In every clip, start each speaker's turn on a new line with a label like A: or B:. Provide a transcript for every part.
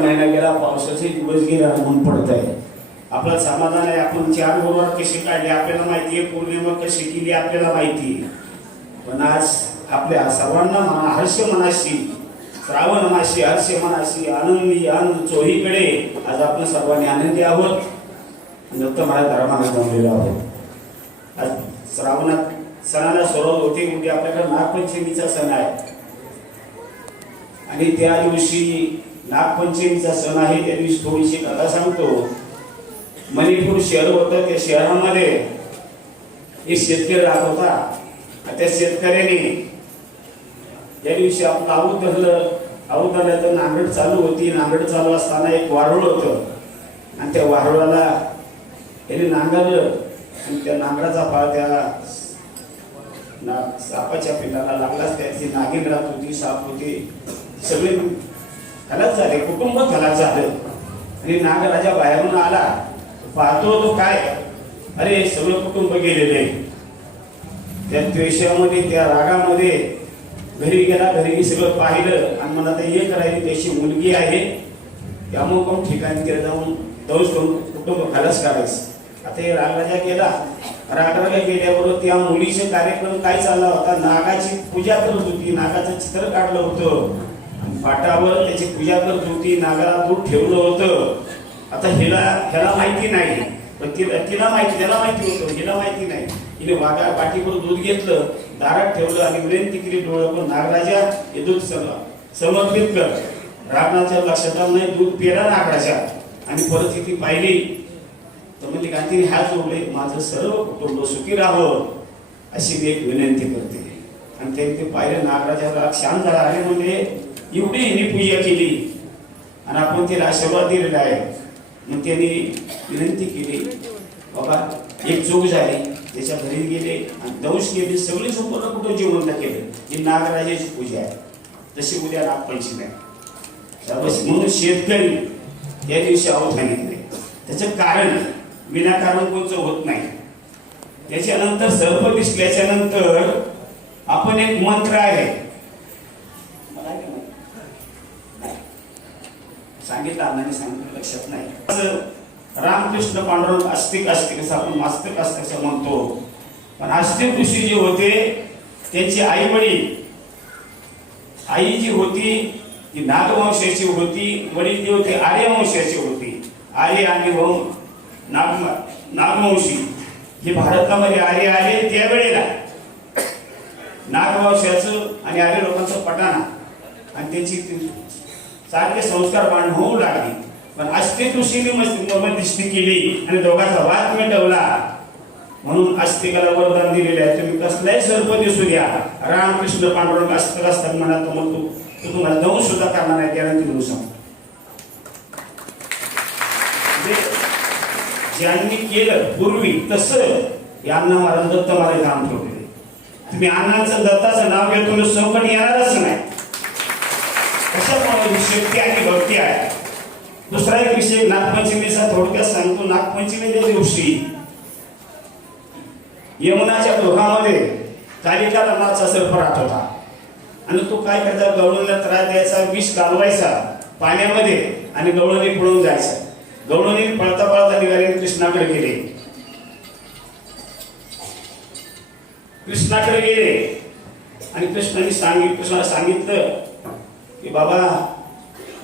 A: महिना गेला पावसाचे दिवस गेले म्हणून पडत आहे आपलं समाधान आहे आपण चार गुरुवार कशी काढले आपल्याला माहिती आहे पौर्णिमा कशी केली आपल्याला माहिती पण आज आपल्या सर्वांना मना हर्ष मनाशी श्रावण माशी हर्ष मनाशी आनंदी आनंद चोहीकडे आज आपण सर्वांनी आनंदी आहोत. दत्त महाराज धर्माला जमलेलो आहोत. आज श्रावणात सणाला सुरुवात होते म्हणजे आपल्याकडे नागपंचमीचा सण आहे. आणि त्या दिवशी नागपंचमीचा सण आहे त्या दिवशी थोडीशी कथा सांगतो. मणिपूर शहर होतं त्या शहरामध्ये एक शेतकरी राहत होता. आणि त्या शेतकऱ्याने त्या दिवशी आपलं आऊत धरलं. आऊत धरलं तर चालू होती. नांगड चालू असताना एक वारुळ होतं. आणि त्या वारुळाला त्याने नांगरलं. आणि त्या नांगराचा फाळ त्या ना सापाच्या पिल्लाला लागलाच. त्याची नागिन राहत होती साप होती. सगळे खलास झाले कुटुंब खलास झालं. आणि नागराजा बाहेरून आला पाहतो तो काय? अरे सगळं कुटुंब गेलेले त्या द्वेषामध्ये त्या रागामध्ये घरी गेला घरी मी सगळं पाहिलं. आणि मला आता एक राहिली त्याची मुलगी आहे. त्यामुळे कोण ठिकाणी तिला जाऊन दौस करून कुटुंब खलास करायचं. आता हे रागराजा गेला. रागराजा गेल्याबरोबर त्या मुलीचे कार्यक्रम काय चालला होता? नागाची पूजा करत होती. नागाचं चित्र काढलं होतं. पाटावर त्याची पूजा करत होती नागाला दूध ठेवलं होतं. आता हिला ह्याला माहिती नाही. पण तिला तिला माहिती त्याला माहिती होतं हिला माहिती नाही. हिने वाघा पाठीवर दूध घेतलं दारात ठेवलं आणि विनंती केली डोळं पण नागराजा हे दूध सम- समर्पित कर. रावणाच्या लक्षात आलं नाही दूध पेरा नागराजा. आणि परिस्थिती पाहिली. तर म्हणजे गांधीने हात जोडले माझं सर्व कुटुंब सुखी राहावं. अशी मी एक विनंती करते. आणि त्यांनी ते पाहिलं नागराजाला शांत झाला. अरे म्हणजे एवढी हिने पूजा केली. आणि आपण तिला आशीर्वाद दिलेला आहे. मग त्यांनी विनंती केली बाबा एक चूक झाली त्याच्या घरी गेले आणि दंश गेले सगळी संपूर्ण कुठं जिवंत केलं. ही नागराजाची पूजा आहे. तशी उद्या नागपंचमी आहे. म्हणून शेतकरी या दिवशी आहोत सांगितले त्याचं कारण विनाकारण कोणचं होत नाही. त्याच्यानंतर सर्प दिसल्याच्या नंतर आपण एक मंत्र आहे मला आहे का माहीत? नाही. सांगितलं अण्णाने सांगितलं लक्षात नाही. रामकृष्ण पांडुरंग अस्तिक अस्तिक असं आपण मास्तिक अस्तिक असं म्हणतो. पण अस्तिक ऋषी जे होते त्यांची आई वडील आई जी होती ती नागवंशाची होती वडील जे होते आर्यवंशाची होती. आर्य आणि वंश नाग नागवंशी. हे भारतामध्ये आर्य आले त्यावेळेला. नागवंशाचं आणि आर्य लोकांचं पटाणा आणि त्यांची सारखे संस्कार बांध होऊ लागले. पण अस्तिक ऋषीने मध्यस्थी केली आणि दोघांचा वाद मिटवला. म्हणून अस्तिकाला वरदान दिलेले आहे. तुम्ही कसलाही सर्प दिसू द्या. रामकृष्ण पांडुरंग अस्तिक असतात म्हणा तर मग तू तुम्हाला दंश सुद्धा करणार नाही गॅरंटी म्हणून सांगतो. म्हणजे ज्यांनी केलं पूर्वी तसं यांना महाराज दत्त महाराज काम ठेवलेले तुम्ही अण्णांचं दत्ताचं नाव घेतो संकट येणारच नाही. कशामुळे शक्ती आणि भक्ती आहे. दुसरा एक विषय नागपंचमीचा थोडक्यात सांगतो. नागपंचमीच्या दिवशी यमुनाच्या डोहामध्ये कालिका रंगाचा सर्प होता. आणि तो काय करायचा गवळणीला त्रास द्यायचा विष घालवायचा पाण्यामध्ये आणि गवळणी पळून जायचा. गवळणी पळता पळता निघाले कृष्णाकडे गेले. कृष्णाकडे गेले. आणि कृष्णाने सांगितलं कृष्णाला सांगितलं की बाबा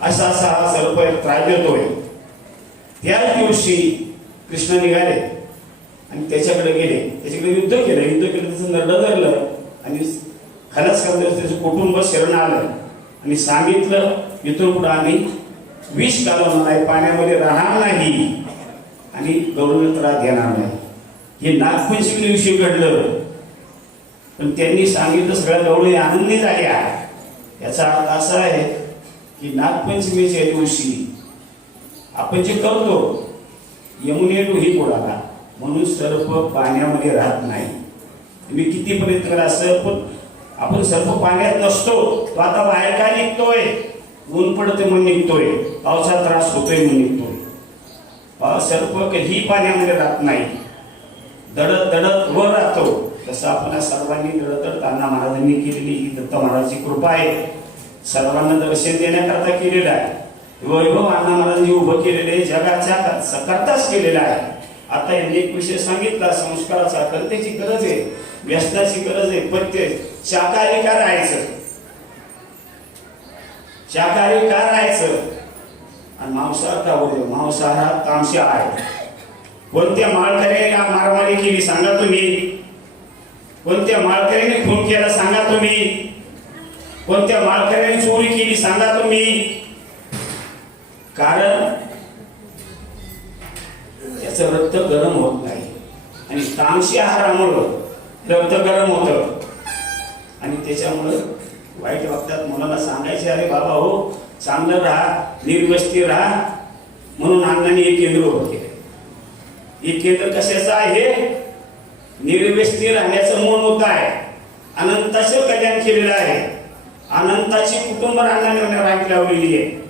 A: असा असा हा सर्प एक त्रास देतोय. त्याच दिवशी कृष्ण निघाले आणि त्याच्याकडे गेले. त्याच्याकडे युद्ध केलं. युद्ध केलं त्याचं नरडं धरलं आणि खलास करता त्याचं कुटुंब शरण आलं. आणि सांगितलं इथून पुढे आम्ही विष घालवणार नाही पाण्यामध्ये राहणार नाही आणि गौरव त्रास घेणार नाही. हे नागपंचमी दिवशी घडलं. पण त्यांनी सांगितलं सगळ्या गवळी आनंदी झाल्या याचा अर्थ असा आहे की नागपंचमीच्या दिवशी आपण जे करतो यमुने ही कोणाला म्हणून सर्प पाण्यामध्ये राहत नाही. तुम्ही किती प्रयत्न करा सर्प आपण सर्प पाण्यात नसतो तो आता बाहेर काय निघतोय? ऊन पडते म्हणून निघतोय. पावसाचा त्रास होतोय म्हणून निघतोय. सर्प ही पाण्यामध्ये राहत नाही. दडत दडत वर राहतो. तसं आपण सर्वांनी दडत अण्णा महाराजांनी केलेली ही दत्त महाराजांची कृपा आहे. सर्वांना दर्शन देण्याकरता केलेलं आहे. वैभव अण्णा महाराजांनी उभं केलेलं आहे. जगाच्या क- करताच केलेलं आहे. आता यांनी एक विषय सांगितला संस्काराचा. करतेची गरज आहे व्यस्ताची गरज आहे पत्य शाकाहारी का राहायचं. शाकाहारी का राहायचं. आणि मांसाहार का बोलतो मांसाहार हा तामशा आहे. कोणत्या माळकऱ्याने मारामारी केली सांगा तुम्ही? कोणत्या माळकऱ्याने खून केला सांगा तुम्ही. कोणत्या माळकऱ्याने चोरी केली सांगा तुम्ही. कारण त्याचं रक्त गरम होत नाही. आणि तामशी आहारामुळं रक्त गरम होतं. आणि त्याच्यामुळं वाईट वागतात मुलांना सांगायचे अरे बाबा हो चांगलं राहा निर्वस्ती राहा. म्हणून अण्णांनी हे केंद्र उभं केलं. हे केंद्र कशाचं आहे? निर्व्यस्ती राहण्याचं मन होत आहे. अनंताचं कल्याण केलेलं आहे. अनंताची कुटुंब राहण्याने राख लावलेली आहे.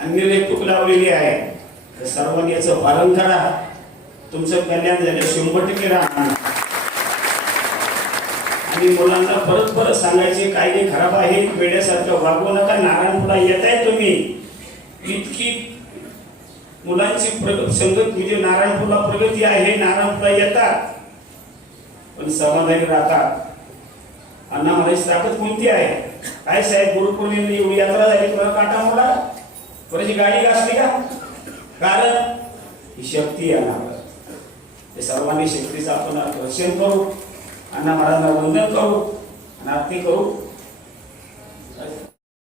A: आणि निर्लेखूक लावलेली आहे. तर सर्वांनी याचं पालन करा. तुमचं कल्याण झालं. शंभर टक्के राहणार. आणि मुलांना परत परत सांगायचे काही नाही खराब आहे. वेड्यासारखं वागवू नका. नारायणपुरा येत आहे तुम्ही. इतकी मुलांची प्रग संगत म्हणजे नारायणपूरला प्रगती आहे. नारायणपूरला येतात. पण समाधानी राहतात. अण्णा म्हणायची ताकद कोणती आहे? काय साहेब गुरुपौर्णिमेला एवढी यात्रा झाली तुम्हाला काटा मोडा? कोणाची गाडी घासली का? कारण ही शक्ती आहे अण्णा सर्वांनी शक्तीचं आपण दर्शन करू अण्णा महाराजांना वंदन करू आणि आरती करू